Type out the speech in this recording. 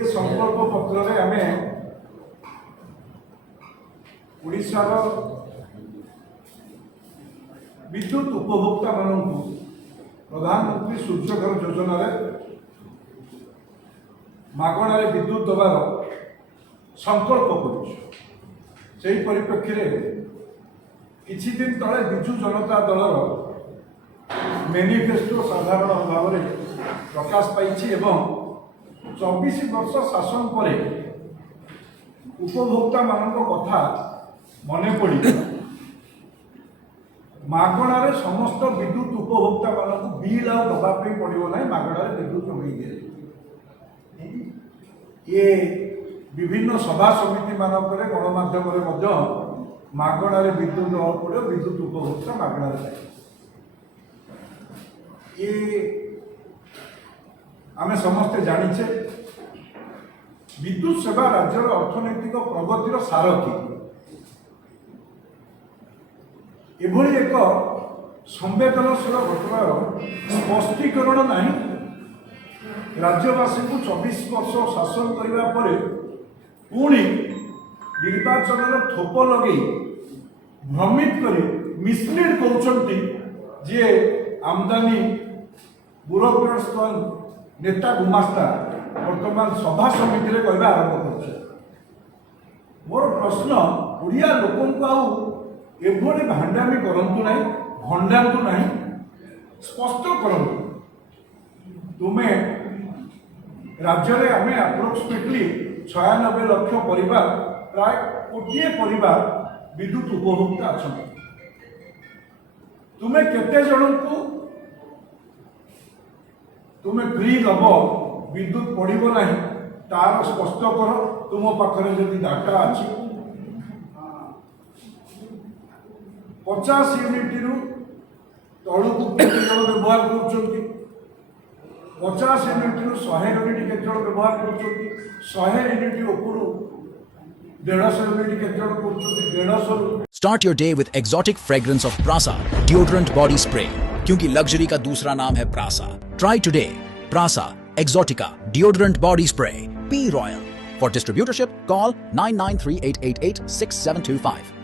ए संकल्प पत्र रे आमे ओडिशार विद्युत उपभोक्ता मानू प्रधानमंत्री सूर्यघर योजना मागणार विद्युत दबार संकल्प कर परिप्रेक्षी किछि दिन तले विजु जनता दलर मैनिफेस्टो साधारण भाव में प्रकाश पाई 24 वर्ष शासन पर उपभोक्ता मान कथा मन पड़ी मागणार समस्त विद्युत उपभोक्ता मान बिल आ दबापी पड़ो ना मागणार विद्युत जोड़ी दिए ये विभिन्न सभा समिति मानक गणमाध्यम मागणार विद्युत दवा पड़ो विद्युत उपभोक्ता मागणार ये आमे समस्ते जानिछे विद्युत सेवा राज्यर अर्थनैतिक प्रगतिर सारथी एभली एक संवेदनशील घटनार स्पष्टीकरण नहीं राज्यवासी को 24 वर्ष शासन करने पर पुणी निर्वाचन थोप लगे भ्रमित कर मिसलीड कर आमदानी ब्यूरोक्रेट्स नेता गुमास्ता वर्तमान सभा समिति में कहवा आरंभ कर मोर प्रश्न ओडिया लोक एभली भांडामी करंतु नहीं भंडातु नहीं स्पष्ट करंतु तुम्हें राज्य में आम अप्रोक्सीमेटली 96 लाख परिवार प्राय कोटिए परिवार विद्युत उपभोक्ता अच्छा तुम्हें केते जन को तुम्हें फ्री दब विद्युत पड़ो ना तार स्पष्ट कर तुम पाखे जदि डाटा अच्छी 50 यूनिट रु तलू को केते जन व्यवहार कर 50 यूनिट रु 100 यूनिट केते जन व्यवहार कर 100 यूनिट उपरू 150 यूनिट केते जन कर 150 Start your day with exotic fragrance of Prasa deodorant body spray क्योंकि लग्जरी का दूसरा नाम है Prasa. Try today Prasa Exotica deodorant body spray. Be royal. For distributorship, call 9938886725.